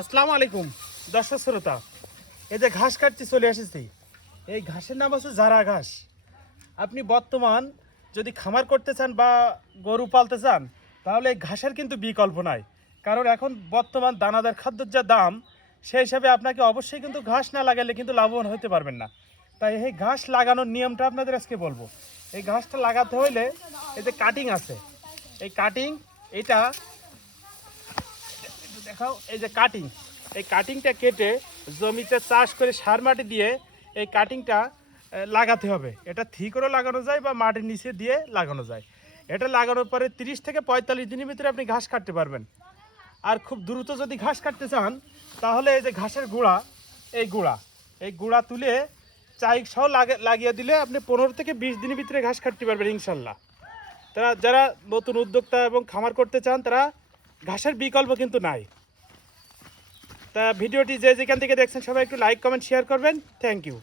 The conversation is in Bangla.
আসসালামু আলাইকুম দর্শক শ্রোতা, এই যে ঘাস কাটতে চলে এসেছি। এই ঘাসের নাম হচ্ছে জারা ঘাস। আপনি বর্তমান যদি খামার করতে চান বা গরু পালতে চান, তাহলে এই ঘাসের কিন্তু বিকল্প নাই। কারণ এখন বর্তমান দানাদার খাদ্যের যা দাম, সেই হিসাবে আপনাকে অবশ্যই কিন্তু ঘাস না লাগালে কিন্তু লাভবান হতে পারবেন না। তাই এই ঘাস লাগানোর নিয়মটা আপনাদের আজকে বলবো। এই ঘাসটা লাগাতে হলে এই যে কাটিং আছে, এই কাটিং এটা দেখাও, এই যে কাটিং, এই কাটিংটা কেটে জমিতে চাষ করে সার মাটি দিয়ে এই কাটিংটা লাগাতে হবে। এটা থিকরেও লাগানো যায় বা মাটির নিচে দিয়ে লাগানো যায়। এটা লাগানোর পরে 30 থেকে 45 দিনের ভিতরে আপনি ঘাস কাটতে পারবেন। আর খুব দ্রুত যদি ঘাস কাটতে চান, তাহলে এই যে ঘাসের গুঁড়া, এই গুঁড়া তুলে চাইক সহ লাগিয়ে দিলে আপনি 15 থেকে 20 দিনের ভিতরে ঘাস কাটতে পারবেন ইনশাল্লাহ। তারা যারা নতুন উদ্যোক্তা এবং খামার করতে চান, তারা ঘাসের বিকল্প কিন্তু নাই। তা ভিডিওটি যে যেখান থেকে দেখছেন সবাই একটু লাইক কমেন্ট শেয়ার করবেন। Thank you.